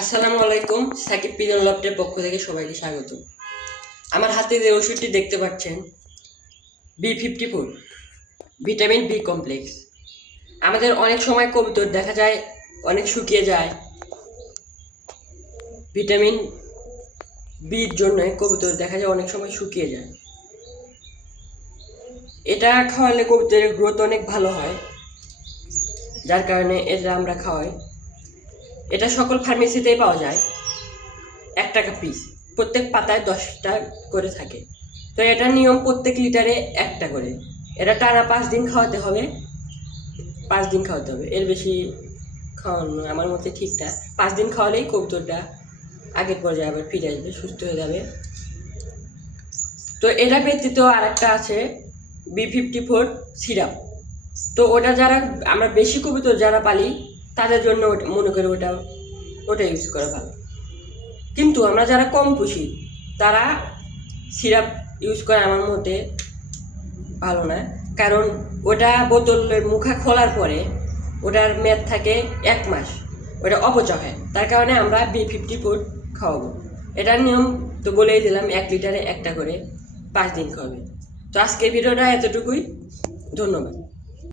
আসসালামু আলাইকুম। সাকিব পিজন লফটের পক্ষ থেকে সবাইকে স্বাগত। আমার হাতে যে ওষুধটি দেখতে পাচ্ছেন, B54 ভিটামিন বি কমপ্লেক্স। আমাদের অনেক সময় কবুতর দেখা যায় অনেক শুকিয়ে যায়, ভিটামিন বির জন্য কবুতর দেখা যায় অনেক সময় শুকিয়ে যায়। এটা খাওয়ালে কবুতরের গ্রোথ অনেক ভালো হয়, যার কারণে এটা আমরা খাওয়াই। এটা সকল ফার্মেসিতেই পাওয়া যায়, 1 টাকা পিস। প্রত্যেক পাতায় 10টা করে থাকে। তো এটার নিয়ম প্রত্যেক লিটারে 1টা করে। এটা টানা 5 দিন খাওয়াতে হবে, 5 দিন খাওয়াতে হবে। এর বেশি খাওয়ানো আমার মতে ঠিক না। 5 দিন খাওয়ালেই কবুতরটা আগের পর্যায়ে আবার ফিরে আসবে, সুস্থ হয়ে যাবে। তো এটা ব্যতীত আরেকটা আছে B54 সিরাপ। তো ওটা যারা আমরা বেশি কবুতর যারা পালি তাদের জন্য মনে করি ওটা ইউজ করা ভালো। কিন্তু আমরা যারা কম পুষি তারা সিরাপ ইউজ করে আমার মতে ভালো না, কারণ ওটা বোতলের মুখা খোলার পরে ওটার মেয়াদ থাকে 1 মাস, ওটা অপচয় হয়। তার কারণে আমরা B54 খাওয়াবো। এটার নিয়ম তো বলেই দিলাম, 1 লিটারে 1টা করে 5 দিন খাওয়াবে। তো আজকের ভিডিওটা এতটুকুই, ধন্যবাদ।